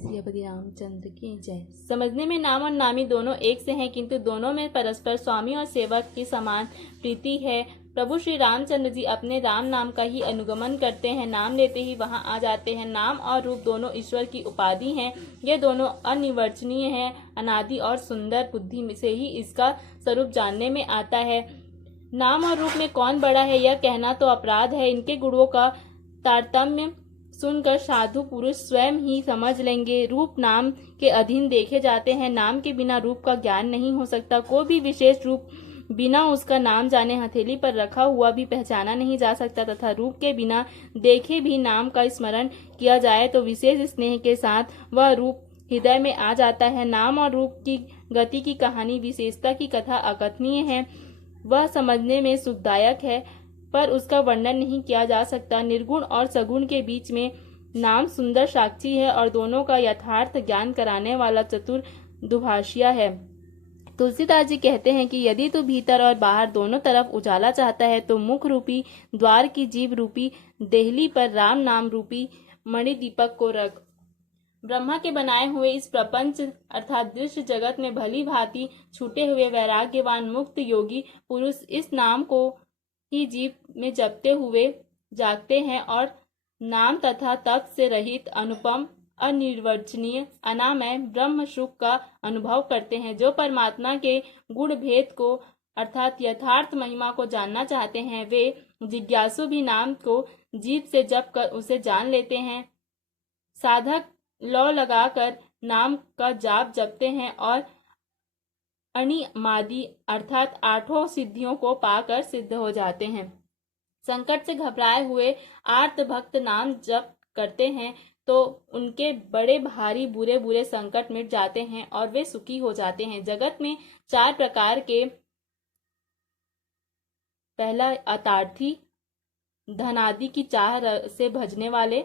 सियापति रामचंद्र की जय। समझने में नाम और नामी दोनों एक से हैं, किंतु दोनों में परस्पर स्वामी और सेवक की समान प्रीति है। प्रभु श्री रामचंद्र जी अपने राम नाम का ही अनुगमन करते हैं, नाम लेते ही वहां आ जाते हैं। नाम और रूप दोनों ईश्वर की उपाधि हैं, ये दोनों अनिर्वचनीय हैं। अनादि और सुंदर बुद्धि से ही इसका स्वरूप जानने में आता है। नाम और रूप में कौन बड़ा है यह कहना तो अपराध है। इनके गुणों का तारतम्य सुनकर साधु पुरुष स्वयं ही समझ लेंगे। रूप नाम के अधीन देखे जाते हैं, नाम के बिना रूप का ज्ञान नहीं हो सकता। कोई भी विशेष रूप बिना उसका नाम जाने हथेली पर रखा हुआ भी पहचाना नहीं जा सकता, तथा रूप के बिना देखे भी नाम का स्मरण किया जाए तो विशेष स्नेह के साथ वह रूप हृदय में आ जाता है। नाम और रूप की गति की कहानी, विशेषता की कथा अकथनीय है। वह समझने में सुखदायक है, पर उसका वर्णन नहीं किया जा सकता। निर्गुण और सगुण के बीच में नाम सुंदर साक्षी है और दोनों का यथार्थ ज्ञान कराने वाला चतुर दुभाषिया है। तुलसीदास जी कहते हैं कि यदि तू भीतर और बाहर दोनों तरफ उजाला चाहता है तो मुख रूपी द्वार की जीव रूपी देहली पर राम नाम रूपी मणि दीपक को रख। ब्रह्मा के बनाए हुए इस प्रपंच अर्थात दृश्य जगत में भली भांति छूटे हुए वैराग्यवान मुक्त योगी पुरुष इस नाम को ही जीव में जपते हुए जागते हैं और नाम तथा तप से रहित अनुपम अनिर्वचनीय अनामय ब्रह्म सुख का अनुभव करते हैं। जो परमात्मा के गुण भेद को अर्थात यथार्थ महिमा को जानना चाहते हैं, वे जिज्ञासु भी नाम को जीभ से जप कर उसे जान लेते हैं। साधक लौ लगाकर नाम का जाप जपते हैं और अणिमादि अर्थात आठों सिद्धियों को पाकर सिद्ध हो जाते हैं। संकट से घबराए हुए आर्त भक्त नाम जप करते हैं तो उनके बड़े भारी बुरे बुरे संकट मिट जाते हैं और वे सुखी हो जाते हैं। जगत में चार प्रकार के, पहला अतार्थी, धनादि की चाह से भजने वाले,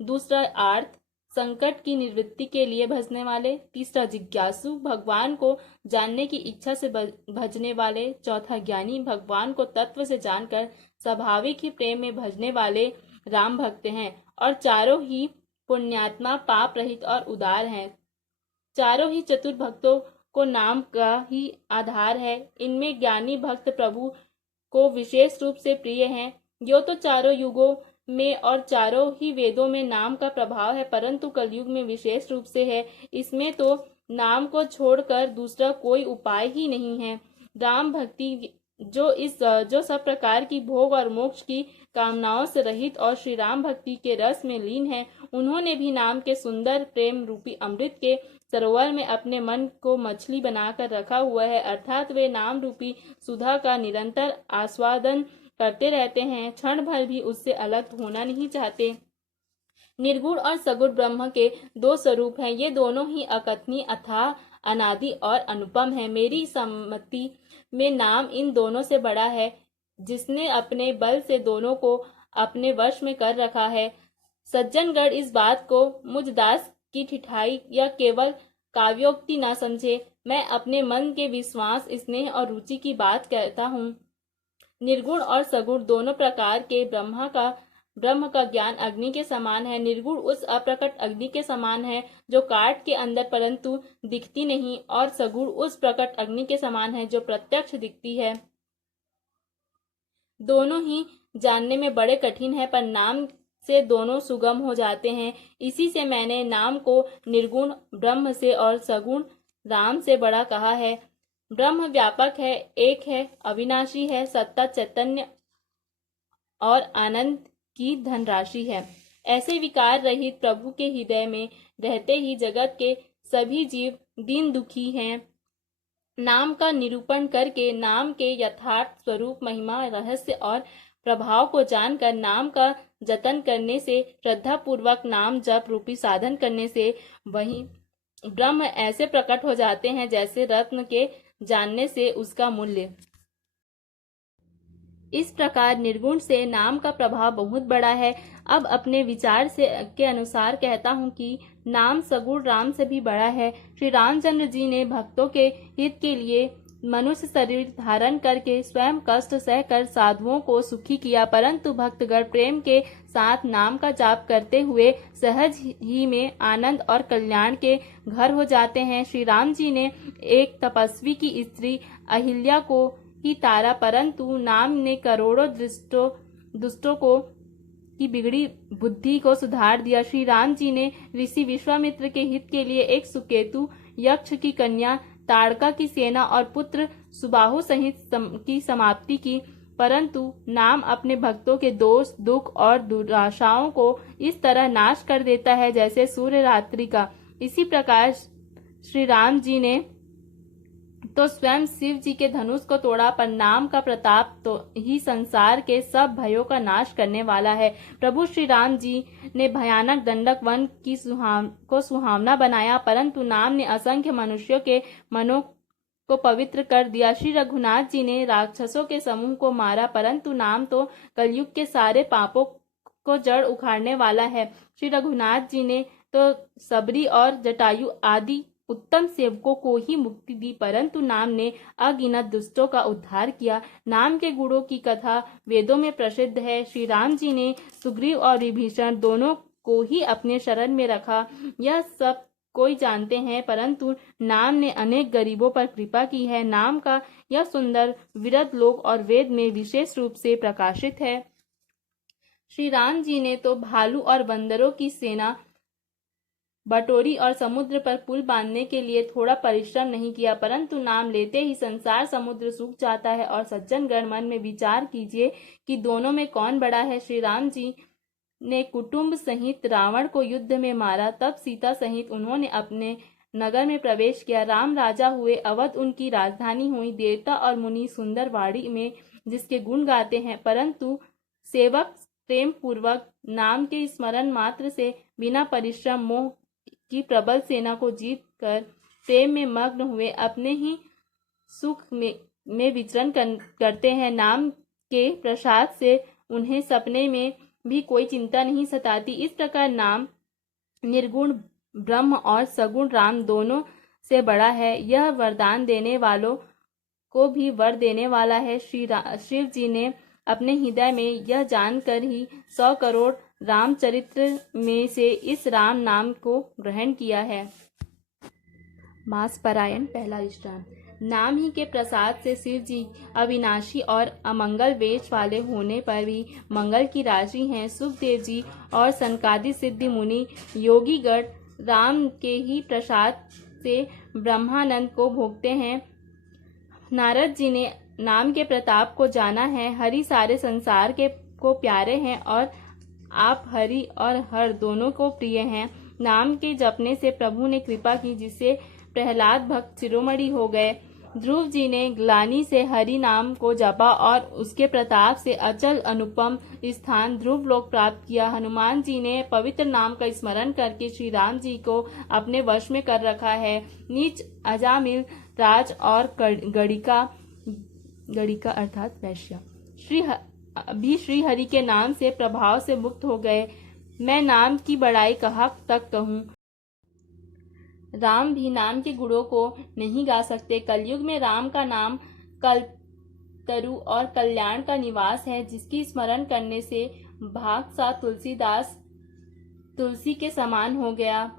दूसरा आर्त, संकट की निवृत्ति के लिए भजने वाले, तीसरा जिज्ञासु, भगवान को जानने की इच्छा से भजने वाले, चौथा ज्ञानी, भगवान को तत्व से जानकर स्वाभाविक ही प्रेम में भजने वाले राम भक्त हैं। और चारों ही पुण्यात्मा, पाप रहित और उदार हैं। चारों ही चतुर भक्तों को नाम का ही आधार है। इनमें ज्ञानी भक्त प्रभु को विशेष रूप से प्रिय हैं। यो तो चारों युगों में और चारों ही वेदों में नाम का प्रभाव है, परंतु कलयुग में विशेष रूप से है। इसमें तो नाम को छोड़कर दूसरा कोई उपाय ही नहीं है। राम भक्ति जो सब प्रकार की भोग और मोक्ष की कामनाओं से रहित और श्री राम भक्ति के रस में लीन है, उन्होंने भी नाम के सुंदर प्रेम रूपी अमृत के सरोवर में अपने मन को मछली बनाकर रखा हुआ है, अर्थात वे नाम रूपी सुधा का निरंतर आस्वादन करते रहते हैं, क्षण भर भी उससे अलग होना नहीं चाहते। निर्गुण और सगुण ब्रह्म के दो स्वरूप हैं, ये दोनों ही अकथनीय, अथाह, अनादि और अनुपम है। मेरी सम्मति में नाम इन दोनों से बड़ा है। जिसने अपने बल से दोनों को अपने वश में कर रखा है। सज्जनगण इस बात को मुझ दास की ठिठाई या केवल काव्योक्ति न समझे। मैं अपने मन के विश्वास, स्नेह और रुचि की बात कहता हूँ। निर्गुण और सगुण दोनों प्रकार के ब्रह्म का ज्ञान अग्नि के समान है। निर्गुण उस अप्रकट अग्नि के समान है जो काट के अंदर परंतु दिखती नहीं, और सगुण उस प्रकट अग्नि के समान है जो प्रत्यक्ष दिखती है। दोनों ही जानने में बड़े कठिन है, पर नाम से दोनों सुगम हो जाते हैं। इसी से मैंने नाम को निर्गुण ब्रह्म से और सगुण राम से बड़ा कहा है। ब्रह्म व्यापक है, एक है, अविनाशी है, सत्ता, चैतन्य और आनंद की धनराशि है। ऐसे विकार रहित प्रभु के हृदय में रहते ही जगत के सभी जीव दीन दुखी हैं। नाम का निरूपण करके, नाम के यथार्थ स्वरूप, महिमा, रहस्य और प्रभाव को जानकर, नाम का जतन करने से, श्रद्धा पूर्वक नाम जप रूपी साधन करने से वही ब्रह्म ऐसे प्रकट हो जाते हैं जैसे रत्न के जानने से उसका मूल्य। इस प्रकार निर्गुण से नाम का प्रभाव बहुत बड़ा है। अब अपने विचार के अनुसार कहता हूँ कि नाम सगुण राम से भी बड़ा है। श्री रामचंद्र जी ने भक्तों के हित के लिए मनुष्य शरीर धारण करके स्वयं कष्ट सहकर साधुओं को सुखी किया, परंतु भक्तगण प्रेम के साथ नाम का जाप करते हुए सहज ही में आनंद और कल्याण के घर हो जाते हैं। श्री राम जी ने एक तपस्वी की स्त्री अहिल्या को ही तारा, परंतु नाम ने करोड़ों दुष्टों को की बिगड़ी बुद्धि को सुधार दिया। श्री राम जी ने ऋषि विश्वामित्र के हित के लिए एक सुकेतु यक्ष की कन्या ताड़का की सेना और पुत्र सुबाहु सहित की समाप्ति की, परंतु नाम अपने भक्तों के दोष, दुख और दुराशाओं को इस तरह नाश कर देता है जैसे सूर्य रात्रि का। इसी प्रकार श्री राम जी ने तो स्वयं शिव जी के धनुष को तोड़ा, पर नाम का प्रताप तो ही संसार के सब भयों का नाश करने वाला है। प्रभु श्री राम जी ने भयानक दंडक वन की को सुहावना बनाया, परंतु नाम ने असंख्य मनुष्यों के मनों को पवित्र कर दिया। श्री रघुनाथ जी ने राक्षसों के समूह को मारा, परंतु नाम तो कलयुग के सारे पापों को जड़ उखाड़ने वाला है। श्री रघुनाथ जी ने तो सबरी और जटायु आदि उत्तम सेवकों को ही मुक्ति दी, परंतु नाम ने अगिनत दुष्टों का उद्धार किया। नाम के गुणों की कथा वेदों में प्रसिद्ध है। श्री राम जी ने सुग्रीव और विभीषण दोनों को ही अपने शरण में रखा, यह सब कोई जानते हैं, परंतु नाम ने अनेक गरीबों पर कृपा की है। नाम का यह सुंदर विरध लोक और वेद में विशेष रूप से प्रकाशित है। श्री राम जी ने तो भालू और बंदरों की सेना बटोरी और समुद्र पर पुल बांधने के लिए थोड़ा परिश्रम नहीं किया, परंतु नाम लेते ही संसार समुद्र सूख जाता है। और सज्जन गण मन में विचार कीजिए कि दोनों में कौन बड़ा है। श्री राम जी ने कुटुंब सहित रावण को युद्ध में मारा, तब सीता सहित उन्होंने अपने नगर में प्रवेश किया। राम राजा हुए, अवध उनकी राजधानी हुई। देवता और मुनि सुंदर वाड़ी में जिसके गुण गाते हैं, परंतु सेवक प्रेम पूर्वक नाम के स्मरण मात्र से बिना परिश्रम मोह की प्रबल सेना को जीत कर प्रेम में मग्न हुए अपने ही सुख में विचरण करते हैं। नाम के प्रसाद से उन्हें सपने में भी कोई चिंता नहीं सताती। इस प्रकार नाम निर्गुण ब्रह्म और सगुण राम दोनों से बड़ा है। यह वरदान देने वालों को भी वर देने वाला है। शिव जी ने अपने हृदय में यह जानकर ही 100 करोड़ रामचरित्र में से इस राम नाम को ग्रहण किया है। मास परायण पहला दृष्टांत। नाम ही के प्रसाद से शिव जी अविनाशी और अमंगल वेश वाले होने पर भी मंगल की राशि हैं। सुखदेव जी और सनकादि सिद्धि मुनि योगीगण राम के ही प्रसाद से ब्रह्मानंद को भोगते हैं। नारद जी ने नाम के प्रताप को जाना है। हरि सारे संसार के को प्यारे हैं और आप हरि और हर दोनों को प्रिय हैं। नाम के जपने से प्रभु ने कृपा की, जिससे प्रहलाद भक्त शिरोमणि हो गए। ध्रुव जी ने ग्लानि से हरि नाम को जपा और उसके प्रताप से अचल अनुपम स्थान ध्रुव लोक प्राप्त किया। हनुमान जी ने पवित्र नाम का स्मरण करके श्री राम जी को अपने वश में कर रखा है। नीच अजामिल राज और गणिका अर्थात वैश्य श्री हरि के नाम से प्रभाव से मुक्त हो गए। मैं नाम की बड़ाई कहाँ तक कहूँ। राम भी नाम के गुणों को नहीं गा सकते। कलयुग में राम का नाम कल्पतरु और कल्याण का निवास है, जिसकी स्मरण करने से भाग सा तुलसीदास तुलसी के समान हो गया।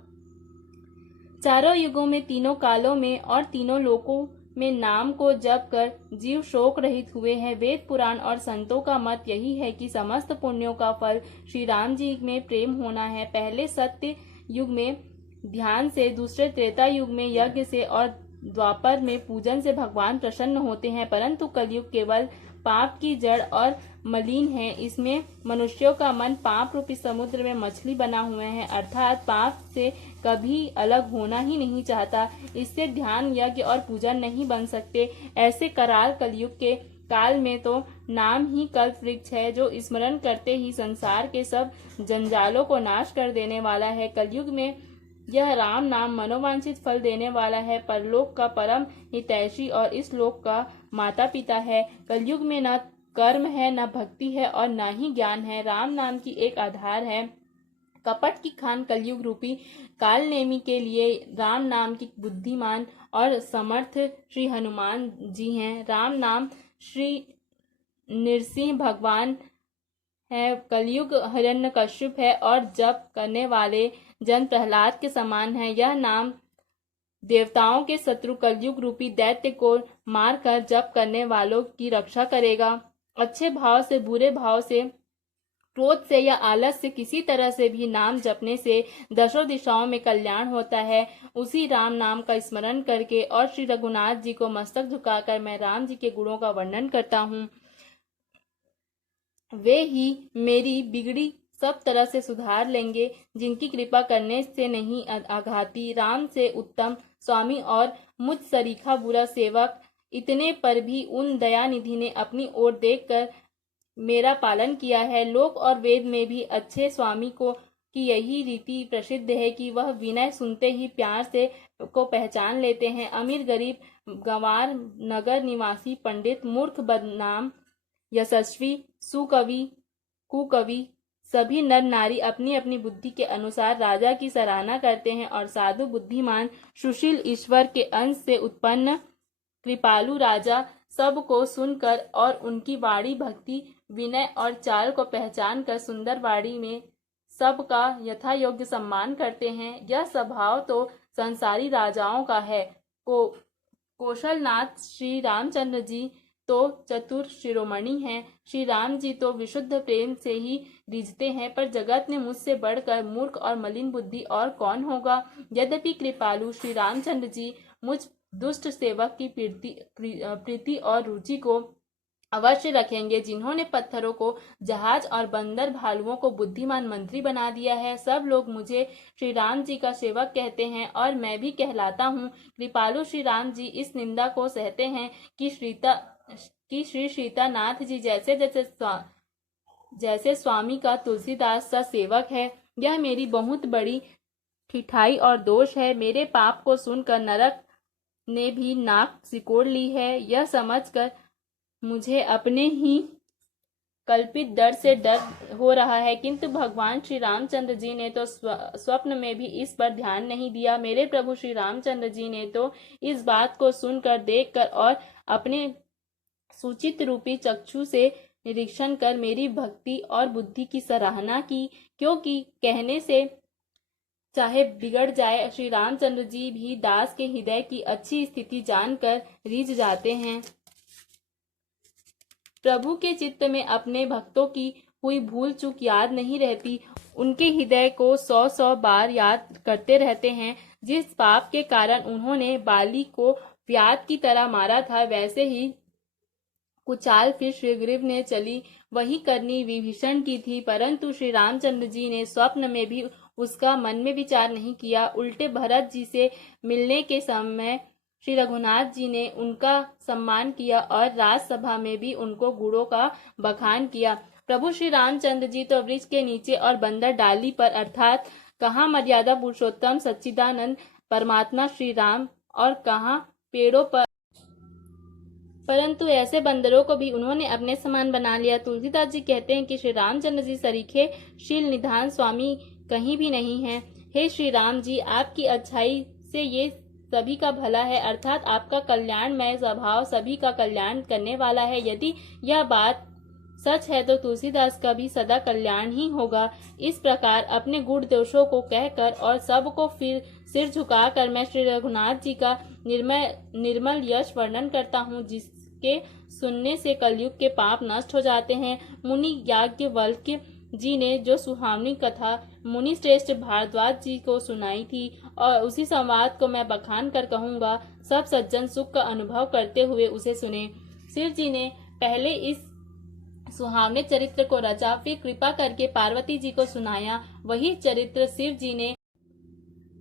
चारों युगों में, तीनों कालों में और तीनों लोकों में नाम को जप कर जीव शोक रहित हुए हैं। वेद पुराण और संतों का मत यही है कि समस्त पुण्यों का फल श्री राम जी में प्रेम होना है। पहले सत्य युग में ध्यान से, दूसरे त्रेता युग में यज्ञ से और द्वापर में पूजन से भगवान प्रसन्न होते हैं, परंतु कलयुग केवल पाप की जड़ और मलिन है। इसमें मनुष्यों का मन पाप रूपी समुद्र में मछली बना हुआ है, अर्थात पाप से कभी अलग होना ही नहीं चाहता। इससे ध्यान, यज्ञ और पूजन नहीं बन सकते। ऐसे कराल कलयुग के काल में तो नाम ही कल्प वृक्ष है, जो स्मरण करते ही संसार के सब जंजालों को नाश कर देने वाला है। कलयुग में यह राम नाम मनोवांछित फल देने वाला है, परलोक का परम हितैषी और इस लोक का माता पिता है। कलयुग में न कर्म है, न भक्ति है और न ही ज्ञान है। राम नाम की एक आधार है, कपट की खान कलयुग रूपी कालनेमी के लिए राम नाम की बुद्धिमान और समर्थ श्री हनुमान जी हैं। राम नाम श्री नृसिंह भगवान है, कलयुग हिरण्यकश्यप है और जप करने वाले जन प्रहलाद के समान है। यह नाम देवताओं के शत्रु कलयुग रूपी दैत्य को मारकर जप करने वालों की रक्षा करेगा। अच्छे भाव से, बुरे भाव से, क्रोध से या आलस से किसी तरह से भी नाम जपने से दशों दिशाओं में कल्याण होता है। उसी राम नाम का स्मरण करके और श्री रघुनाथ जी को मस्तक झुकाकर मैं राम जी के गुणों का वर्णन करता हूँ। वे ही मेरी बिगड़ी सब तरह से सुधार लेंगे, जिनकी कृपा करने से नहीं आघाती। राम से उत्तम स्वामी और मुझ सरीखा बुरा सेवक, इतने पर भी उन दयानिधि ने अपनी ओर देखकर मेरा पालन किया है। लोक और वेद में भी अच्छे स्वामी की यही रीति प्रसिद्ध है कि वह विनय सुनते ही प्यार से को पहचान लेते हैं। अमीर गरीब, गंवार, नगर निवासी, पंडित, मूर्ख, बदनाम, यशस्वी, सुकवि, कुकवि, सभी नर नारी अपनी अपनी बुद्धि के अनुसार राजा की सराहना करते हैं और साधु, बुद्धिमान, सुशील, ईश्वर के अंश से उत्पन्न कृपालु राजा सबको सुनकर और उनकी वाणी, भक्ति, विनय और चाल को पहचान कर सुंदर वाणी में सबका यथा योग्य सम्मान करते हैं। यह स्वभाव तो संसारी राजाओं का है। कौशलनाथ श्री रामचंद्र जी तो चतुर शिरोमणि हैं। श्री राम जी तो विशुद्ध प्रेम से ही रिझते हैं, पर जगत में मुझसे बढ़कर मूर्ख और मलिन बुद्धि और कौन होगा। यद्यपि कृपालु श्री रामचंद्र जी मुझ दुष्ट सेवक की प्रीति और रुचि को अवश्य रखेंगे, जिन्होंने पत्थरों को जहाज और बंदर भालुओं को बुद्धिमान मंत्री बना दिया है। सब लोग मुझे श्री राम जी का सेवक कहते हैं और मैं भी कहलाता हूँ। कृपालु श्री राम जी इस निंदा को सहते हैं कि श्री सीतानाथ जी जैसे स्वामी का तुलसीदास सा सेवक है। यह मेरी बहुत बड़ी ठिठाई और दोष है। मेरे पाप को सुनकर नरक ने भी नाक सिकोड़ ली है। यह समझकर मुझे अपने ही कल्पित डर से डर हो रहा है, किंतु भगवान श्री रामचंद्र जी ने तो स्वप्न में भी इस पर ध्यान नहीं दिया। मेरे प्रभु श्री रामचंद्र जी ने तो इस बात को सुनकर, देखकर और अपने सूचित रूपी चक्षु से निरीक्षण कर मेरी भक्ति और बुद्धि की सराहना की, क्योंकि कहने से चाहे बिगड़ जाए, श्री रामचंद्र जी भी दास के हृदय की अच्छी स्थिति जानकर रीझ जाते हैं। प्रभु के चित्त में अपने भक्तों की हुई भूल चूक याद नहीं रहती, उनके हृदय को 100 बार याद करते रहते हैं। जिस पाप के कारण उन्होंने बाली को व्याध की तरह मारा था, वैसे ही कुचाल फिर सुग्रीव ने चली वही करनी विभीषण की थी, परंतु श्री रामचंद्र जी ने स्वप्न में भी उसका मन में विचार नहीं किया। उल्टे भरत जी से मिलने के समय श्री रघुनाथ जी ने उनका सम्मान किया और राजसभा में भी उनको गुणों का बखान किया। प्रभु श्री रामचंद्र जी तो वृक्ष के नीचे और बंदर डाली पर, अर्थात कहाँ मर्यादा पुरुषोत्तम सच्चिदानंद परमात्मा श्री राम और कहाँ पेड़ों पर, परंतु ऐसे बंदरों को भी उन्होंने अपने समान बना लिया। तुलसीदास जी कहते हैं कि श्री रामचंद्र जी सरीखे शील निधान स्वामी कहीं भी नहीं है। हे श्री राम जी, आपकी अच्छाई से ये सभी का भला है, अर्थात आपका कल्याणमय स्वभाव सभी का कल्याण करने वाला है। यदि यह बात सच है तो तुलसीदास का भी सदा कल्याण ही होगा। इस प्रकार अपने गुण दोषों को कहकर और सबको फिर सिर झुकाकर मैं श्री रघुनाथ जी का निर्मल यश वर्णन करता हूँ, जिसके सुनने से कलयुग के पाप नष्ट हो जाते हैं। मुनि याज्ञवल्क्य जी ने जो सुहावनी कथा मुनि श्रेष्ठ भारद्वाज जी को सुनाई थी और उसी संवाद को मैं बखान कर कहूँगा, सब सज्जन सुख का अनुभव करते हुए उसे सुने। शिव जी ने पहले इस सुहावने चरित्र को रचा, फिर कृपा करके पार्वती जी को सुनाया। वही चरित्र शिव जी ने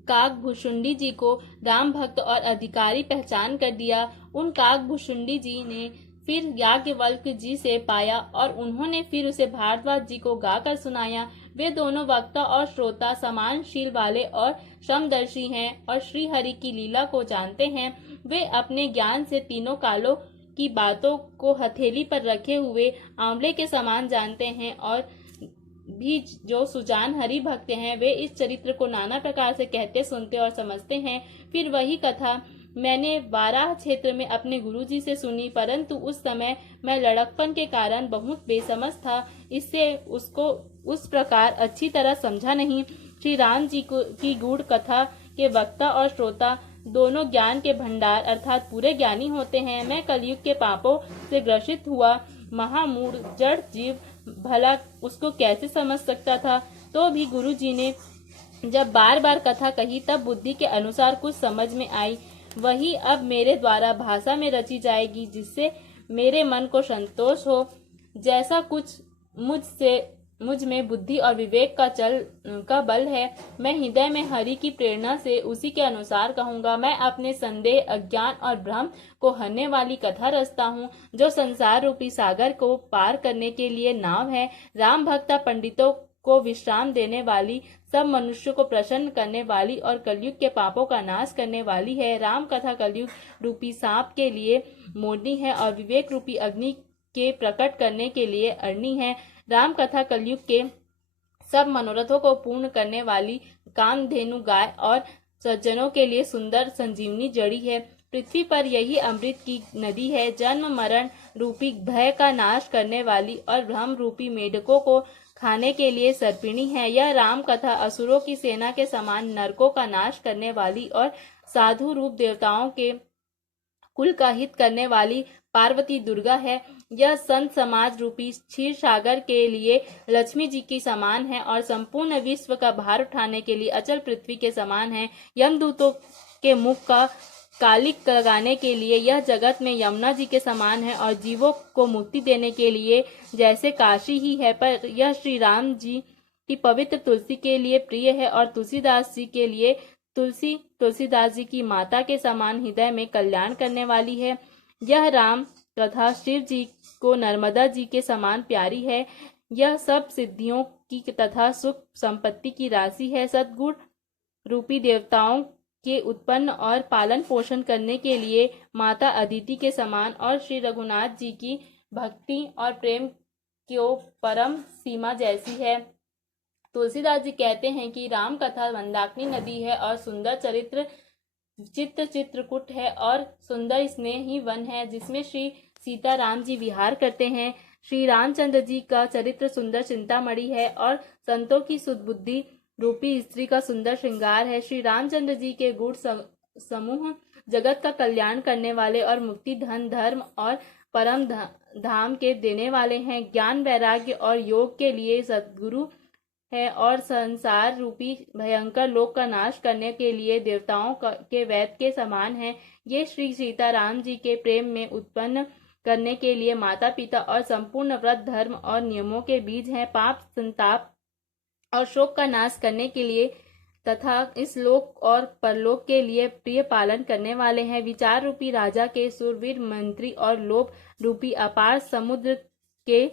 काकभुषुंडी जी को राम भक्त और अधिकारी पहचान कर दिया। उन काकभुषुंडी जी ने फिर याज्ञवल्क्य जी से पाया और उन्होंने फिर उसे भारद्वाज जी को गाकर सुनाया। वे दोनों वक्ता और श्रोता समान शील वाले और समदर्शी हैं और श्री हरि की लीला को जानते हैं। वे अपने ज्ञान से तीनों कालों की बातों को हथेली पर रखे हुए आंवले के समान जानते हैं और भी जो सुजान हरि भक्त हैं वे इस चरित्र को नाना प्रकार से कहते सुनते और समझते हैं। फिर वही कथा मैंने वाराह क्षेत्र में अपने गुरुजी से सुनी, परंतु उस समय मैं लड़कपन के कारण बहुत बेसमझ था, इससे उसको उस प्रकार अच्छी तरह समझा नहीं। श्री राम जी की गूढ़ कथा के वक्ता और श्रोता दोनों ज्ञान के भंडार अर्थात पूरे ज्ञानी होते हैं। मैं कलयुग के पापों से ग्रसित हुआ महामूढ़ जड़ जीव भला उसको कैसे समझ सकता था। तो भी गुरु जी ने जब बार बार कथा कही तब बुद्धि के अनुसार कुछ समझ में आई, वही अब मेरे द्वारा भाषा में रची जाएगी, जिससे मेरे मन को संतोष हो। जैसा कुछ मुझ में बुद्धि और विवेक का बल है, मैं हृदय में हरि की प्रेरणा से उसी के अनुसार कहूँगा। मैं अपने संदेह, अज्ञान और भ्रम को हरने वाली कथा रचता हूँ, जो संसार रूपी सागर को पार करने के लिए नाव है। राम भक्ता पंडितों को विश्राम देने वाली, सब मनुष्यों को प्रसन्न करने वाली और कलयुग के पापों का नाश करने वाली है। राम कथा कलयुग रूपी सांप के लिए मोरनी है और विवेक रूपी अग्नि के प्रकट करने के लिए अरणी है। राम कथा कलयुग के सब मनोरथों को पूर्ण करने वाली कामधेनु गाय और सज्जनों के लिए सुंदर संजीवनी जड़ी है। पृथ्वी पर यही अमृत की नदी है, जन्म मरण रूपी भय का नाश करने वाली और भ्रम रूपी मेढकों को खाने के लिए सर्पिणी है। यह राम कथा असुरों की सेना के समान नरकों का नाश करने वाली और साधु रूप देवताओं के कुल का हित करने वाली पार्वती दुर्गा है। यह संत समाज रूपी क्षीर सागर के लिए लक्ष्मी जी की समान है और संपूर्ण विश्व का भार उठाने के लिए अचल पृथ्वी के समान है। यमदूतों के मुख का कालिक लगाने के लिए यह जगत में यमुना जी के समान है और जीवों को मुक्ति देने के लिए जैसे काशी ही है। पर यह श्री राम जी की पवित्र तुलसी के लिए प्रिय है और तुलसीदास जी के लिए तुलसीदास जी की माता के समान हृदय में कल्याण करने वाली है। यह राम कथा शिव जी को नर्मदा जी के समान प्यारी है। यह सब सिद्धियों की तथा सुख संपत्ति की राशि है। सद्गुण रूपी देवताओं के उत्पन्न और पालन पोषण करने के लिए माता अदिति के समान और श्री रघुनाथ जी की भक्ति और प्रेम की परम सीमा जैसी है। तुलसीदास जी कहते हैं कि राम कथा मंदाकिनी नदी है और सुंदर चित्रकूट है और सुंदर स्नेही वन है, जिसमें श्री सीता राम जी विहार करते हैं। श्री रामचंद्र जी का चरित्र सुंदर चिंतामणि है और संतों की सुदबुद्धि रूपी स्त्री का सुंदर श्रृंगार है। श्री रामचंद्र जी के गुण समूह जगत का कल्याण करने वाले और मुक्ति, धन, धर्म और परम धाम के देने वाले हैं। ज्ञान, वैराग्य और योग के लिए सद्गुरु है और संसार रूपी भयंकर लोक का नाश करने के लिए देवताओं के वैद्य के समान है। ये श्री सीताराम जी के प्रेम में उत्पन्न करने के लिए माता पिता और संपूर्ण व्रत, धर्म और नियमों के बीज हैं। पाप, संताप और शोक का नाश करने के लिए तथा इस लोक और परलोक के लिए प्रिय पालन करने वाले हैं। विचार रूपी राजा के सूरवीर मंत्री और लोभ रूपी अपार समुद्र के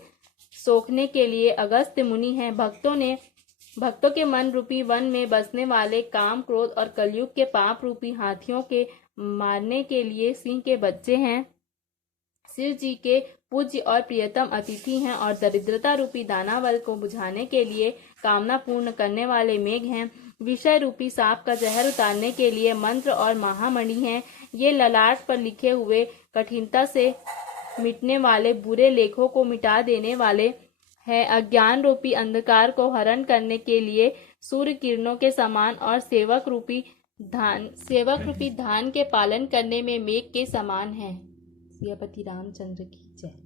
सोखने के लिए अगस्त्य मुनि हैं। भक्तों के मन रूपी वन में बसने वाले काम, क्रोध और कलयुग के पाप रूपी हाथियों के मारने के लिए सिंह के बच्चे हैं। शिव जी के पूज्य और प्रियतम अतिथि हैं और दरिद्रता रूपी दानावल को बुझाने के लिए कामना पूर्ण करने वाले मेघ हैं। विषय रूपी सांप का जहर उतारने के लिए मंत्र और महामणि हैं। ये ललाट पर लिखे हुए कठिनता से मिटने वाले बुरे लेखों को मिटा देने वाले हैं। अज्ञान रूपी अंधकार को हरण करने के लिए सूर्य किरणों के समान और सेवक रूपी धान के पालन करने में मेघ के समान है। सियापति रामचंद्र की जय।